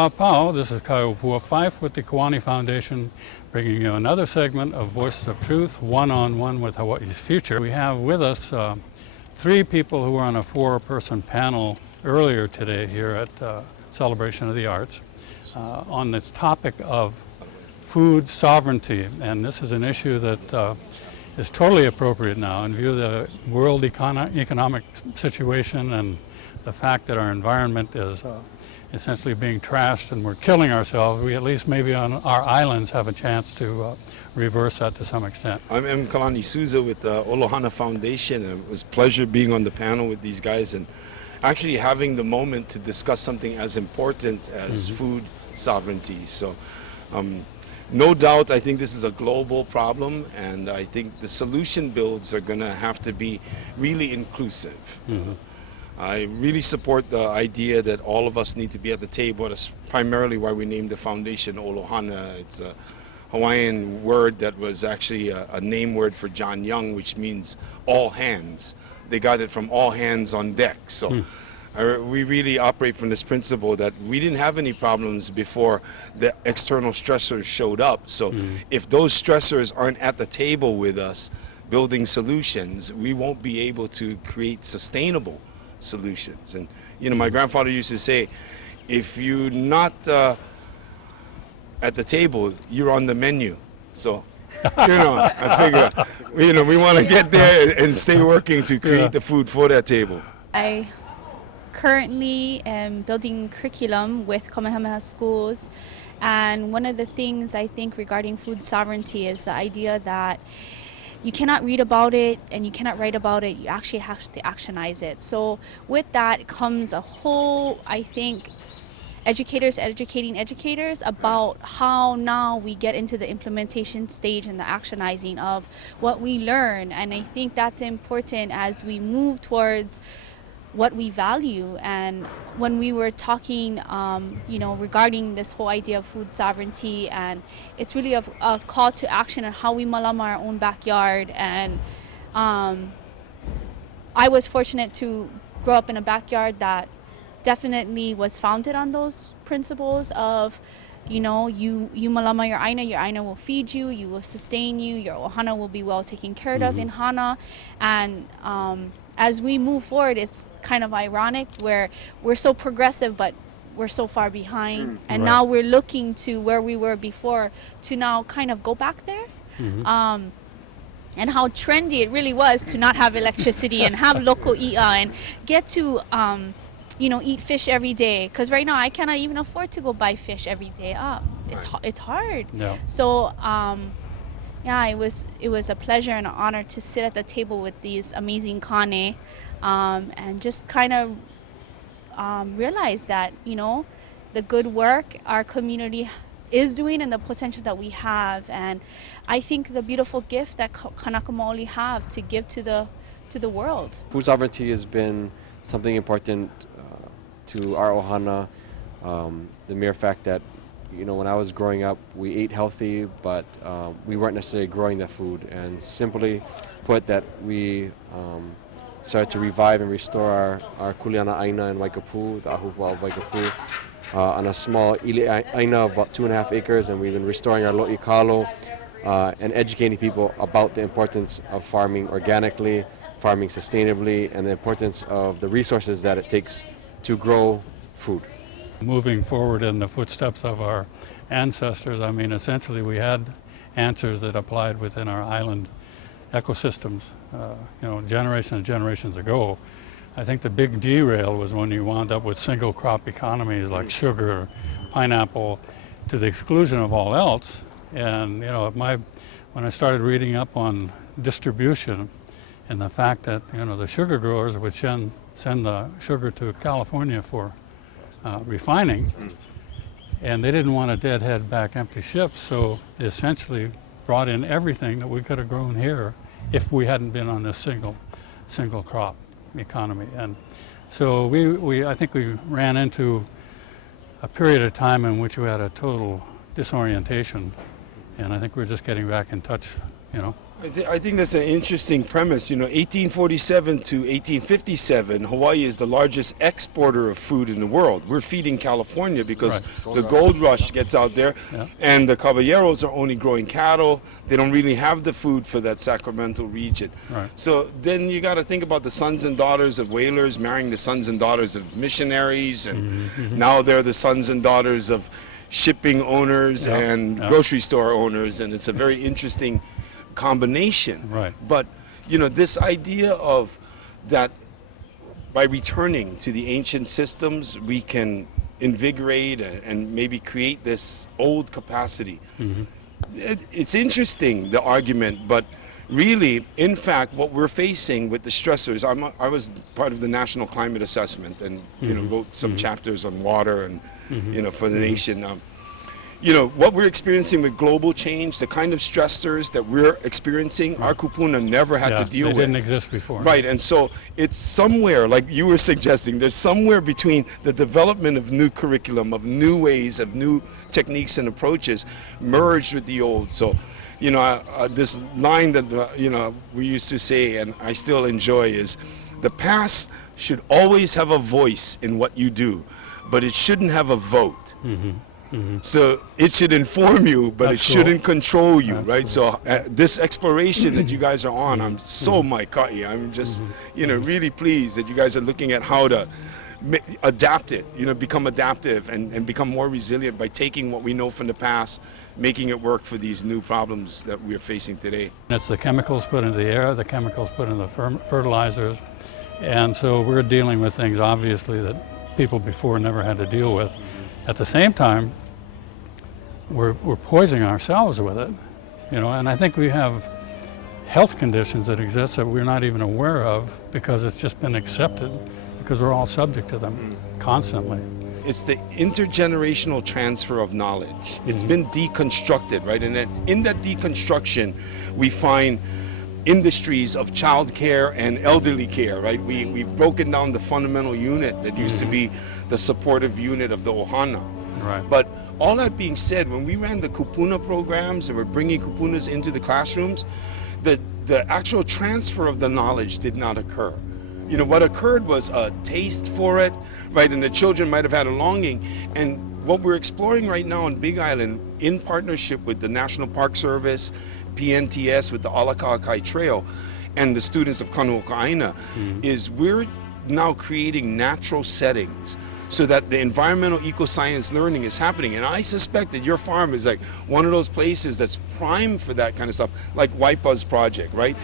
Aloha Pau, this is Kaiopua Fife with the Kalani Foundation, bringing you another segment of Voices of Truth, one-on-one with Hawaii's future. We have with us three people who were on a four-person panel earlier today here at Celebration of the Arts on the topic of food sovereignty, and this is an issue that is totally appropriate now in view of the world economic situation and the fact that our environment is essentially being trashed and we're killing ourselves. We at least maybe on our islands have a chance to reverse that to some extent. I'm Kalani Souza with the Olohana Foundation. It was a pleasure being on the panel with these guys and actually having the moment to discuss something as important as food sovereignty. So no doubt I think this is a global problem, and I think the solution builds are going to have to be really inclusive. I really support the idea that all of us need to be at the table. That's primarily why we named the foundation Olohana. It's a Hawaiian word that was actually a name word for John Young, which means all hands. They got it from all hands on deck. So we really operate from this principle that we didn't have any problems before the external stressors showed up. So if those stressors aren't at the table with us building solutions, we won't be able to create sustainable solutions. And you know, my grandfather used to say, if you're not at the table, you're on the menu. So you know, I figure, you know, we want to get there and stay working to create the food for that table. I currently am building curriculum with Kamehameha schools, and one of the things I think regarding food sovereignty is the idea that you cannot read about it and you cannot write about it, you actually have to actionize it. So with that comes a whole, I think, educators educating educators about how now we get into the implementation stage and the actionizing of what we learn. And I think that's important as we move towards what we value. And when we were talking, you know, regarding this whole idea of food sovereignty, and it's really a call to action on how we malama our own backyard. And I was fortunate to grow up in a backyard that definitely was founded on those principles of, you know, you malama your aina will feed you, you will sustain you, your ohana will be well taken care of in hana. And as we move forward, it's kind of ironic where we're so progressive, but we're so far behind. And now we're looking to where we were before to now kind of go back there. And how trendy it really was to not have electricity and have local ia and get to, you know, eat fish every day. Because right now I cannot even afford to go buy fish every day up. It's hard. So yeah, it was a pleasure and an honor to sit at the table with these amazing kane, and just kind of realize that, you know, the good work our community is doing and the potential that we have. And I think the beautiful gift that Kanaka Maoli have to give to the world. Food sovereignty has been something important to our ohana. The mere fact that, you know, when I was growing up, we ate healthy, but we weren't necessarily growing that food. And simply put, that we started to revive and restore our kuleana aina in Waikapu, the ahupua'a of Waikapu, on a small ili aina of about 2.5 acres, and we've been restoring our lo'i kalo and educating people about the importance of farming organically, farming sustainably, and the importance of the resources that it takes to grow food. Moving forward in the footsteps of our ancestors, I mean, essentially we had answers that applied within our island ecosystems, you know, generations and generations ago. I think the big derail was when you wound up with single crop economies like sugar, pineapple, to the exclusion of all else. And, you know, when I started reading up on distribution and the fact that, you know, the sugar growers would send the sugar to California for refining, and they didn't want a deadhead back empty ship, so they essentially brought in everything that we could have grown here if we hadn't been on this single crop economy. And so I think we ran into a period of time in which we had a total disorientation, and I think we're just getting back in touch, you know, I think that's an interesting premise. 1847 to 1857, Hawaii is the largest exporter of food in the world. We're feeding California because Right. the gold rush gets out there, Yeah. and the caballeros are only growing cattle. They don't really have the food for that Sacramento region. Right. So then you got to think about the sons and daughters of whalers marrying the sons and daughters of missionaries, and now they're the sons and daughters of shipping owners Yeah. and Yeah. grocery store owners, and it's a very interesting combination. Right. But this idea of that by returning to the ancient systems, we can invigorate and maybe create this old capacity. It's interesting, the argument, but really, in fact, what we're facing with the stressors, I was part of the National Climate Assessment and wrote some chapters on water and for the nation. What we're experiencing with global change, the kind of stressors that we're experiencing, our kupuna never had to deal they with. didn't exist before. Right, and so it's somewhere, like you were suggesting, there's somewhere between the development of new curriculum, of new ways, of new techniques and approaches, merged with the old. So, this line that, we used to say, and I still enjoy, is the past should always have a voice in what you do, but it shouldn't have a vote. So it should inform you, but That's it cool. shouldn't control you, That's right? So this exploration that you guys are on, I'm so maika'i. I'm just, really pleased that you guys are looking at how to adapt it, become adaptive and become more resilient by taking what we know from the past, making it work for these new problems that we're facing today. It's the chemicals put into the air, the chemicals put in the fertilizers, and so we're dealing with things obviously that people before never had to deal with. At the same time, we're poisoning ourselves with it, and I think we have health conditions that exist that we're not even aware of because it's just been accepted because we're all subject to them constantly. It's the intergenerational transfer of knowledge. It's been deconstructed, right? And in that deconstruction, we find industries of child care and elderly care, right? We've broken down the fundamental unit that used to be the supportive unit of the ohana. Right. But all that being said, when we ran the kupuna programs and we're bringing kupunas into the classrooms, the actual transfer of the knowledge did not occur. What occurred was a taste for it, right? And the children might have had a longing. And what we're exploring right now on Big Island, in partnership with the National Park Service, PNTS, with the Alaka'akai Trail, and the students of Kanuoka'aina, is we're now creating natural settings so that the environmental ecoscience learning is happening. And I suspect that your farm is like one of those places that's prime for that kind of stuff, like Waipa's project, right?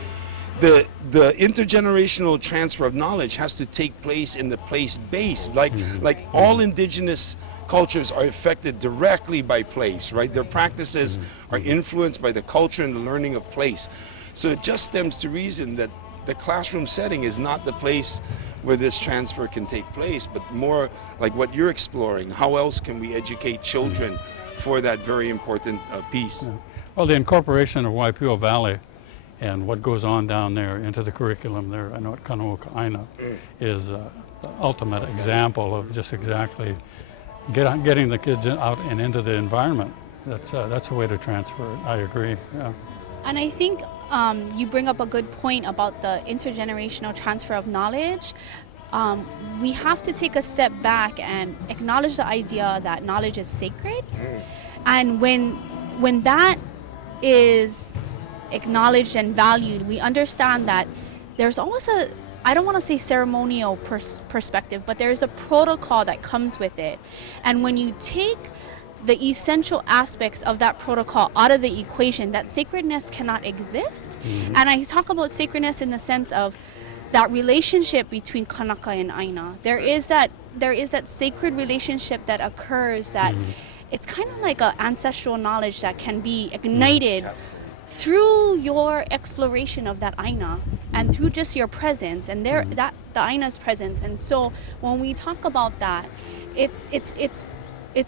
The intergenerational transfer of knowledge has to take place in the place base, like all indigenous cultures are affected directly by place, right? Their practices are influenced by the culture and the learning of place. So it just stems to reason that the classroom setting is not the place where this transfer can take place, but more like what you're exploring. How else can we educate children for that very important piece? Yeah. Well, the incorporation of Waipio Valley and what goes on down there into the curriculum there, I know at Kanuoka'aina, is the ultimate example of just exactly getting the kids out and into the environment. That's a way to transfer it. I agree. Yeah. And I think you bring up a good point about the intergenerational transfer of knowledge. We have to take a step back and acknowledge the idea that knowledge is sacred. And when that is acknowledged and valued, we understand that there's always I don't want to say ceremonial perspective, but there's a protocol that comes with it. And when you take the essential aspects of that protocol out of the equation, that sacredness cannot exist. And I talk about sacredness in the sense of that relationship between Kanaka and Aina. There is that sacred relationship that occurs that it's kind of like an ancestral knowledge that can be ignited through your exploration of that Aina and through just your presence and the Aina's presence. And so when we talk about that, it's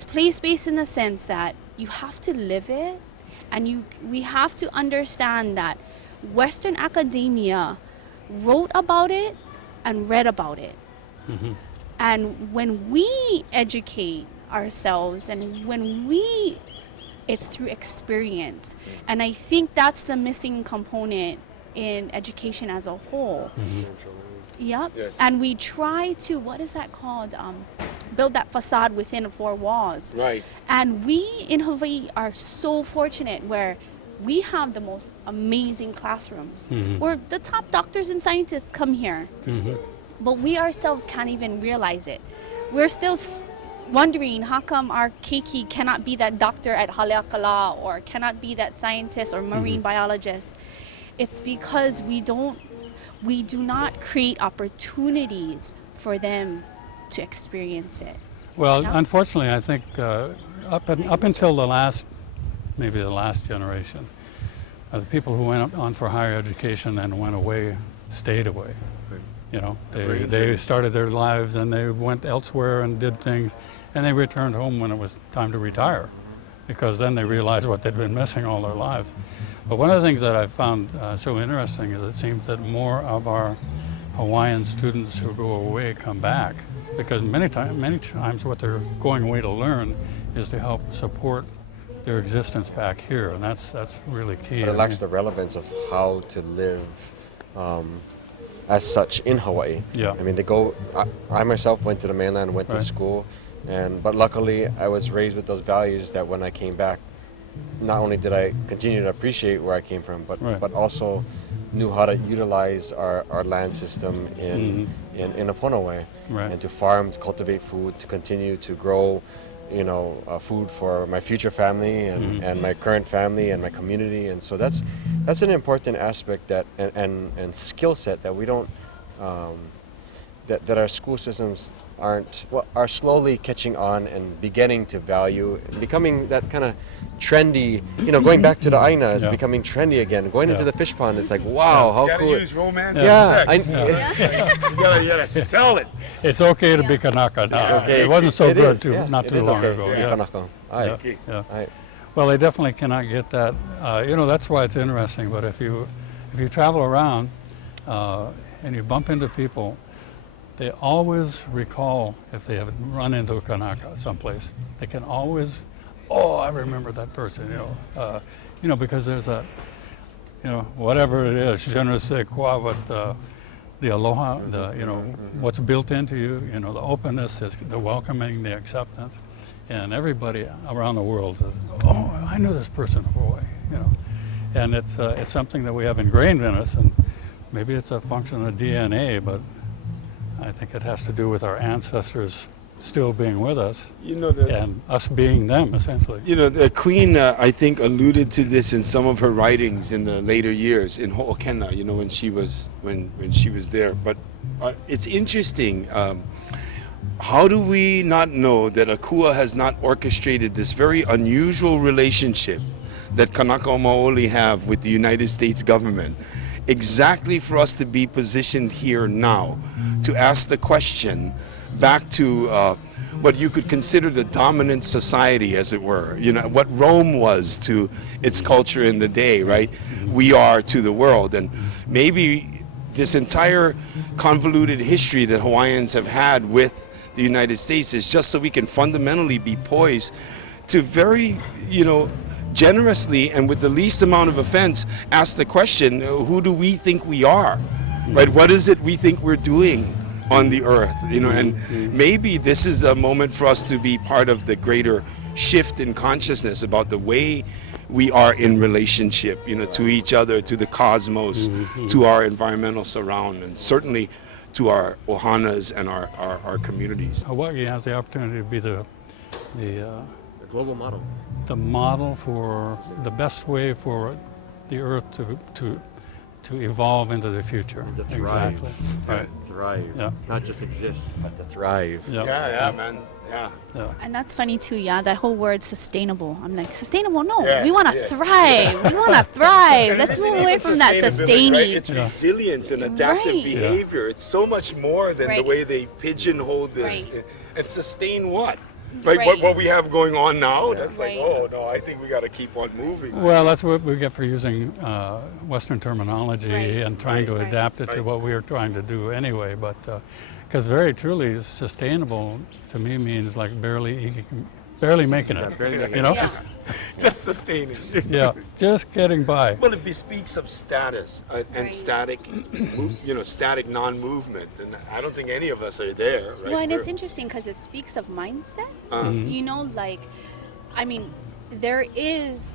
place-based in the sense that you have to live it, and we have to understand that Western academia wrote about it and read about it. And when we educate ourselves and when we it's through experience. And I think that's the missing component in education as a whole. Yep. Yes. And we try to, what is that called? Build that facade within four walls. Right. And we in Hawaii are so fortunate where we have the most amazing classrooms where the top doctors and scientists come here. But we ourselves can't even realize it. We're still wondering how come our keiki cannot be that doctor at Haleakala or cannot be that scientist or marine biologist. It's because we do not create opportunities for them to experience it. Well, Yeah. unfortunately, I think up until maybe the last generation, the people who went on for higher education and went away stayed away. You know, they started their lives and they went elsewhere and did things, and they returned home when it was time to retire, because then they realized what they'd been missing all their lives. But one of the things that I found so interesting is it seems that more of our Hawaiian students who go away come back, because many times what they're going away to learn is to help support their existence back here, and that's really key. But it lacks the relevance of how to live as such in Hawaii. Yeah. I mean, I myself went to the mainland, went to school, but luckily I was raised with those values that when I came back, not only did I continue to appreciate where I came from, but also knew how to utilize our land system in a Pono way, and to farm, to cultivate food, to continue to grow, food for my future family and my current family and my community. And so that's an important aspect that and skill set that we don't that our school systems are slowly catching on and beginning to value, and becoming that kind of trendy, going back to the aina, it's becoming trendy again. Going into the fish pond, it's like, wow, how cool. You gotta use romance Yeah, and sex. You gotta sell it. It's okay to be Kanaka now. It's okay. It wasn't so It good is, not it too is long okay ago. to be Yeah. kanaka. Aye. Yeah. Aye. Well, they definitely cannot get that. That's why it's interesting. But if you travel around and you bump into people, they always recall, if they have run into a Kanaka someplace, they can always, I remember that person. Because there's a, whatever it is, je ne sais quoi, but the aloha, what's built into you, the openness, the welcoming, the acceptance. And everybody around the world says, I knew this person away, And it's something that we have ingrained in us, and maybe it's a function of DNA, but I think it has to do with our ancestors still being with us, and us being them, essentially. The Queen, I think, alluded to this in some of her writings in the later years in Ho'okena, when she was there. But it's interesting. How do we not know that Akua has not orchestrated this very unusual relationship that Kanaka o Maoli have with the United States government, exactly for us to be positioned here now to ask the question back to what you could consider the dominant society, as it were, what Rome was to its culture in the day, right? We are to the world. And maybe this entire convoluted history that Hawaiians have had with the United States is just so we can fundamentally be poised to very, generously and with the least amount of offense ask the question, who do we think we are, right? What is it we think we're doing on the earth, and maybe this is a moment for us to be part of the greater shift in consciousness about the way we are in relationship, to each other, to the cosmos, to our environmental surround, and certainly to our ohanas and our communities. Hawaii has the opportunity to be the global model. The model for the best way for the earth to evolve into the future. To thrive. Exactly. Right. Thrive. Yeah. Not just exist, but to thrive. Yeah. Man. Yeah. And that's funny too, that whole word sustainable. I'm like, sustainable? No, Yeah, we want to thrive. We want to thrive. Let's move away from that sustaining. Right? It's resilience and adaptive Right. behavior. It's so much more than the Right. way they pigeonhole this. Right. And sustain what? Right? Right. What we have going on now? That's Right. like, no, I think we got to keep on moving. Well, that's what we get for using Western terminology Right. and trying to Right. adapt it to what we are trying to do anyway. But because very truly, sustainable to me means like barely barely making it. Yeah, barely making you know, it. Yeah. Just sustaining. yeah, just getting by. Well, it bespeaks of status and Right. static, static non-movement, and I don't think any of us are there. Right? Well, and it's We're- interesting because it speaks of mindset. Mm-hmm. You know, like, I mean, there is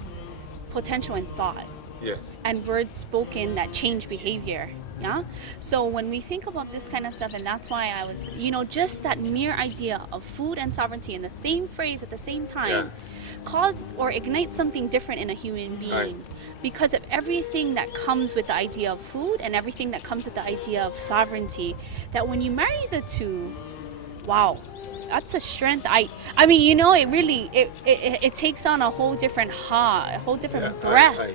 potential in thought yeah. and words spoken that change behavior. Yeah. So when we think about this kind of stuff, and that's why I was, just that mere idea of food and sovereignty in the same phrase at the same time Yeah. cause or ignite something different in a human being Right. because of everything that comes with the idea of food and everything that comes with the idea of sovereignty, that when you marry the two, wow, that's a strength. I mean, it really it takes on a whole different a whole different Yeah, breath I-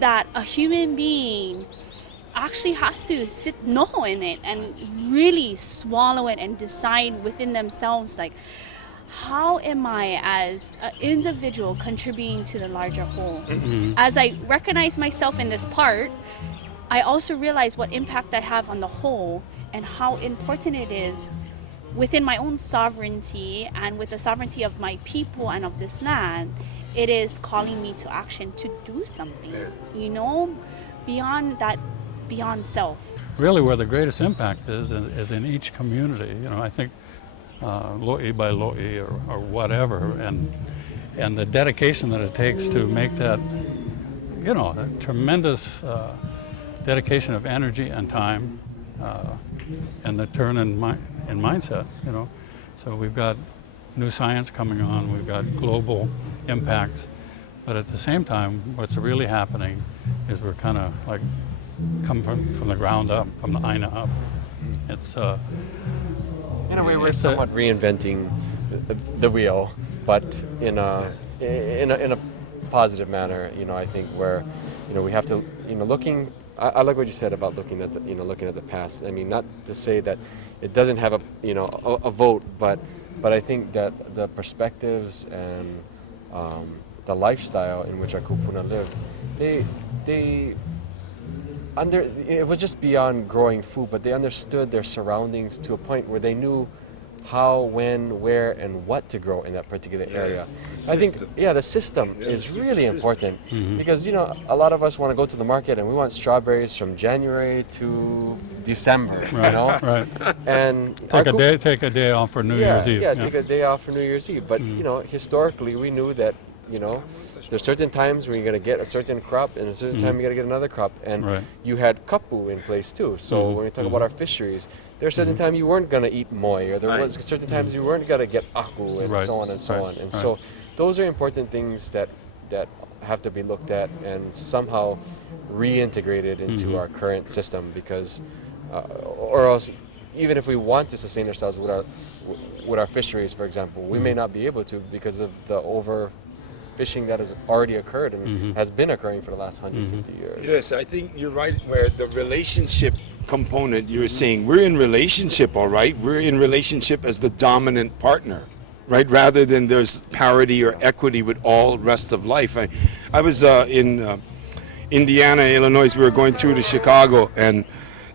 that a human being actually has to sit in it and really swallow it and decide within themselves, like, how am I as an individual contributing to the larger whole? As I recognize myself in this part, I also realize what impact I have on the whole and how important it is within my own sovereignty and with the sovereignty of my people and of this land. It is calling me to action to do something, beyond self. Really, where the greatest impact is in each community. I think lo'i by lo'i or whatever, and the dedication that it takes to make that, a tremendous dedication of energy and time, and the turn in mindset. So we've got new science coming on, we've got global impacts, but at the same time, what's really happening is we're kind of like come from the ground up, from the Aina up. It's In a way, we're it's somewhat reinventing the wheel, but in a positive manner. I think where we have to looking. I like what you said about looking at the past. I mean, not to say that it doesn't have a vote, but I think that the perspectives and the lifestyle in which our kupuna lived, it was just beyond growing food, but they understood their surroundings to a point where they knew how, when, where, and what to grow in that particular area. the I think, system. the system Yeah, is the really system. important because, a lot of us want to go to the market and we want strawberries from January to December, right. And our Take a day off for New Year's Eve. Yeah, take a day off for New Year's Eve. But, historically, we knew that, there's certain times when you're going to get a certain crop and a certain time you're going to get another crop. And Right. you had kapu in place, too. So when we talk about our fisheries, there are certain times you weren't going to eat moi, or there Right. was certain times you weren't going to get aku, and Right. so on and so Right. on. And Right. so those are important things that have to be looked at and somehow reintegrated into our current system, because or else, even if we want to sustain ourselves with our fisheries, for example, we may not be able to because of the overfishing that has already occurred and has been occurring for the last 150 years. Yes, I think you're right. Where the relationship component, you were saying, we're in relationship, all right. We're in relationship as the dominant partner, right? Rather than there's parity or equity with all rest of life. I was in Indiana, Illinois. We were going through to Chicago, and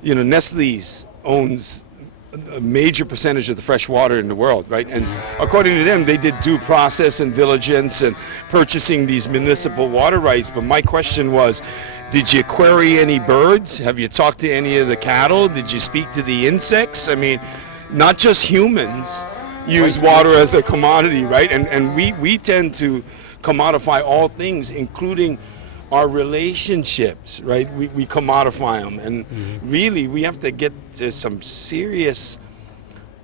Nestle's owns a major percentage of the fresh water in the world, right? And according to them, they did due process and diligence and purchasing these municipal water rights. But my question was, did you query any birds? Have you talked to any of the cattle? Did you speak to the insects? I mean, not just humans use water as a commodity, right? And we tend to commodify all things, including our relationships, right? We commodify them, and really we have to get to some serious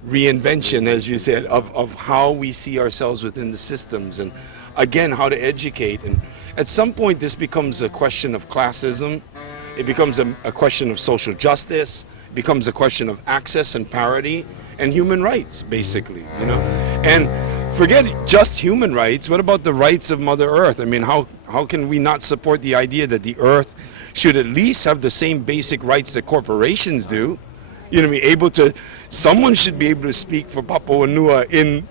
reinvention, as you said, of how we see ourselves within the systems, and again, how to educate. And at some point this becomes a question of classism, it becomes a question of social justice, it becomes a question of access and parity and human rights, basically, and forget just human rights. What about the rights of Mother Earth? I mean, how can we not support the idea that the Earth should at least have the same basic rights that corporations do? Someone should be able to speak for Papua Nua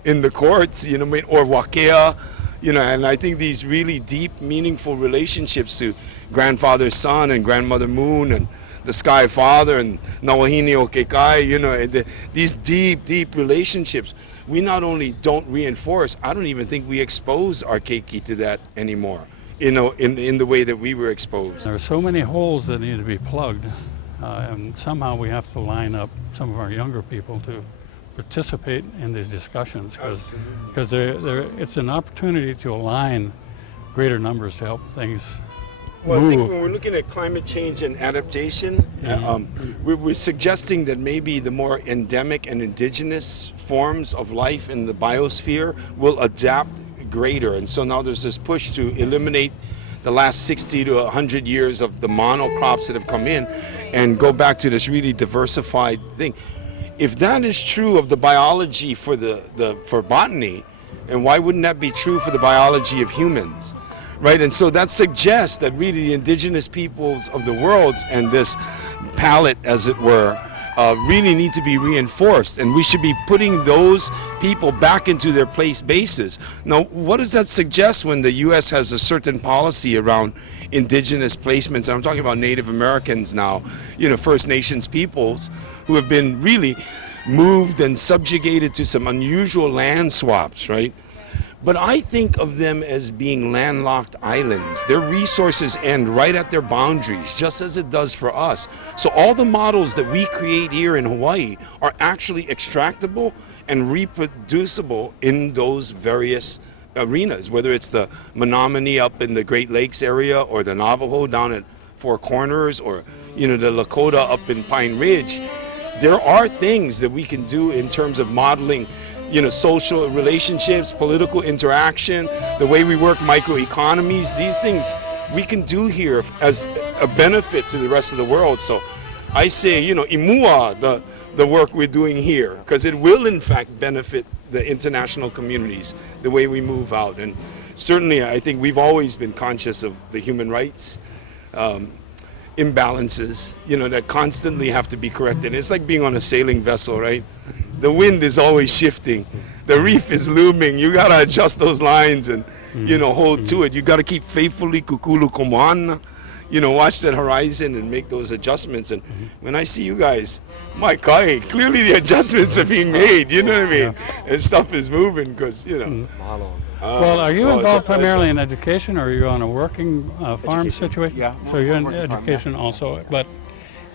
in the courts, or Wakea, and I think these really deep, meaningful relationships to grandfather son and grandmother moon and the Sky Father and Nawahini Okekai, these deep relationships we not only don't reinforce, I don't even think we expose our keiki to that anymore, you know, in the way that we were exposed. There are so many holes that need to be plugged, and somehow we have to line up some of our younger people to participate in these discussions, because it's an opportunity to align greater numbers to help things Well, I move. think when we're looking at climate change and adaptation, we're suggesting that maybe the more endemic and indigenous forms of life in the biosphere will adapt greater. And so now there's this push to eliminate the last 60 to 100 years of the monocrops that have come in and go back to this really diversified thing. If that is true of the biology for for botany, and why wouldn't that be true for the biology of humans? Right, and so that suggests that really the indigenous peoples of the world and this palette, as it were, really need to be reinforced, and we should be putting those people back into their place bases. Now, what does that suggest when the U.S. has a certain policy around indigenous placements? I'm talking about Native Americans now, you know, First Nations peoples who have been really moved and subjugated to some unusual land swaps, right? But I think of them as being landlocked islands. Their resources end right at their boundaries, just as it does for us. So all the models that we create here in Hawaii are actually extractable and reproducible in those various arenas, whether it's the Menominee up in the Great Lakes area, or the Navajo down at Four Corners, or, you know, the Lakota up in Pine Ridge. There are things that we can do in terms of modeling, you know, social relationships, political interaction, the way we work microeconomies. These things we can do here as a benefit to the rest of the world. So I say, you know, imua the work we're doing here, because it will in fact benefit the international communities, the way we move out. And certainly I think we've always been conscious of the human rights imbalances, you know, that constantly have to be corrected. It's like being on a sailing vessel, right? The wind is always shifting. The reef is looming. You gotta adjust those lines and, you know, hold to it. You gotta keep faithfully kukulu komoana, you know, watch that horizon and make those adjustments. And when I see you guys, my God, clearly the adjustments are being made, you know what I mean? And stuff is moving because, you know. Well, are you it's a involved pleasure. primarily in education, or are you on a working farm situation? Yeah, So you're in working farm, education yeah. also, but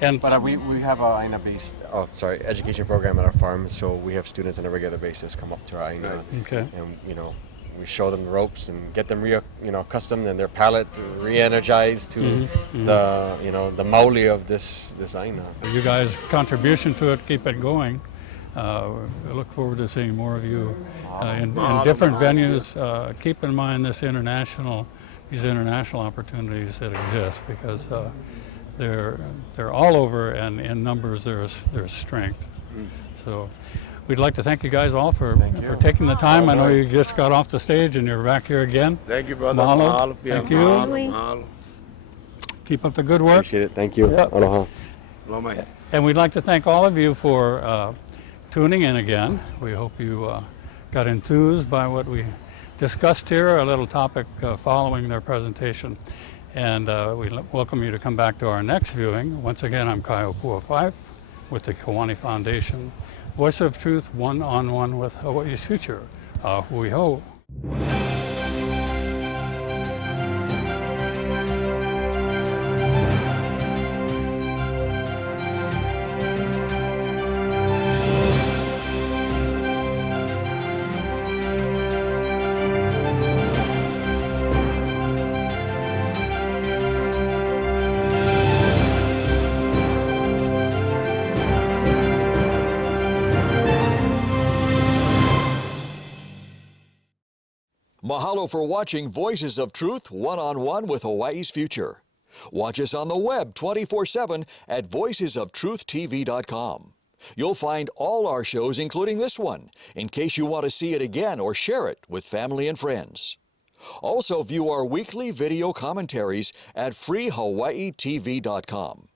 We have a AINA-based, education program at our farm, so we have students on a regular basis come up to our AINA, Okay. and, you know, we show them the ropes and get them accustomed and their palate re-energized to the, you know, the mauli of this AINA. You guys' contribution to it, keep it going. I look forward to seeing more of you in different venues. Keep in mind these international opportunities that exist, because they're all over, and in numbers there's strength. So we'd like to thank you guys all for taking the time. I know you just got off the stage and you're back here again. Thank you, brother. Mahalo. Thank you. Mahalo. Keep up the good work. Appreciate it. Thank you. Yep. Aloha. Aloha. And we'd like to thank all of you for tuning in again. We hope you got enthused by what we discussed here, a little topic following their presentation. And we welcome you to come back to our next viewing. Once again, I'm Kaiopua 5 with the Kalani Foundation. Voice of Truth, one-on-one with Hawaii's future. Hui ho. Mahalo for watching Voices of Truth one-on-one with Hawaii's Future. Watch us on the web 24/7 at voicesoftruthtv.com. You'll find all our shows, including this one, in case you want to see it again or share it with family and friends. Also view our weekly video commentaries at freehawaiitv.com.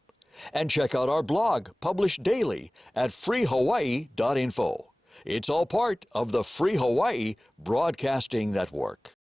And check out our blog, published daily, at freehawaii.info. It's all part of the Free Hawaii Broadcasting Network.